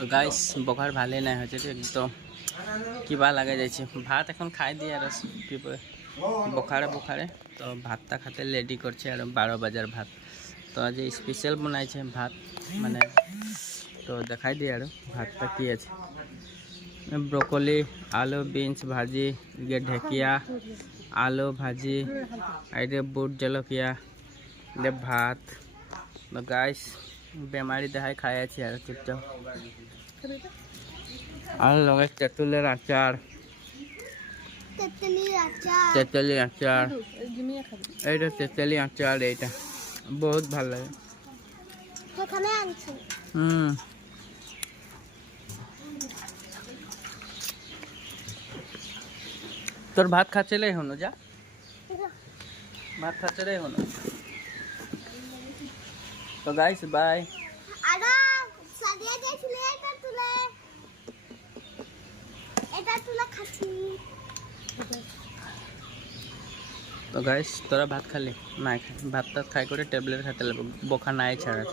তো গাইস বখার ভালে নাই হয়েছে একদম কিবা লাগে যাইছে ভাত এখন খাই দিয়ে আর বখারে বখারে তো ভাতটা খাতে রেডি করছে আর 12 বাজার ভাত তো আজ স্পেশাল বানাইছে ভাত মানে তো দেখাই দিয়ে আর ভাতটা কি আছে ব্রোকলি আলু বিনস ভাজি ये ঢেকিয়া আলু ভাজি আইডে বুট জলকিয়া দে ভাত তো গাইস বেমারি দেখাই খাই আছি আর চুপচাপ আর লগে তেঁতুলের আচার তেঁতুলি আচার এইটা তেঁতুলি আচার এইটা বহুত ভালো লাগে তোর ভাত খাচ্ছিলে হনো যা ভাত খাচ্ছিলে হনো তো গাইস বাই তো গাইস তোরা ভাত খালি না ভাত টাত খাই করে ট্যাবলেট খাতে বখা নাই ছাড়া